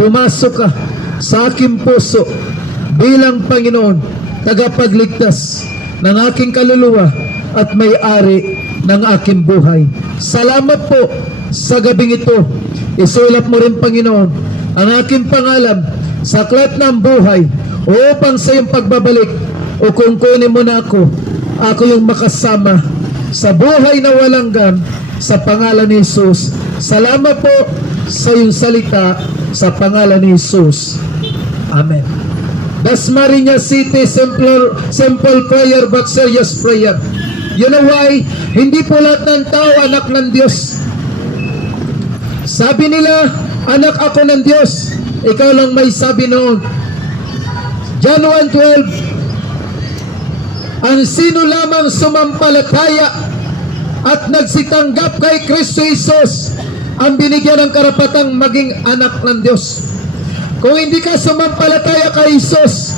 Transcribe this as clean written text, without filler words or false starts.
pumasok ka sa aking puso bilang Panginoon, tagapagligtas ng aking kaluluwa at may-ari ng aking buhay. Salamat po sa gabing ito. Isulat mo rin, Panginoon, ang aking pangalan sa aklat ng buhay upang sa iyong pagbabalik o kung kunin mo na ako yung makasama sa buhay na walang hanggan sa pangalan ni Jesus. Salamat po sa iyong salita sa pangalan ni Jesus. Amen. Dasmariñas City, simple prayer but serious prayer. You know why? Hindi po lahat ng tao anak ng Diyos. Sabi nila, anak ako ng Diyos. Ikaw lang may sabi noon. John 1:12, ang sino lamang sumampalataya at nagsitanggap kay Kristo Jesus ang binigyan ng karapatang maging anak ng Diyos. Kung hindi ka sumampalataya kay Jesus,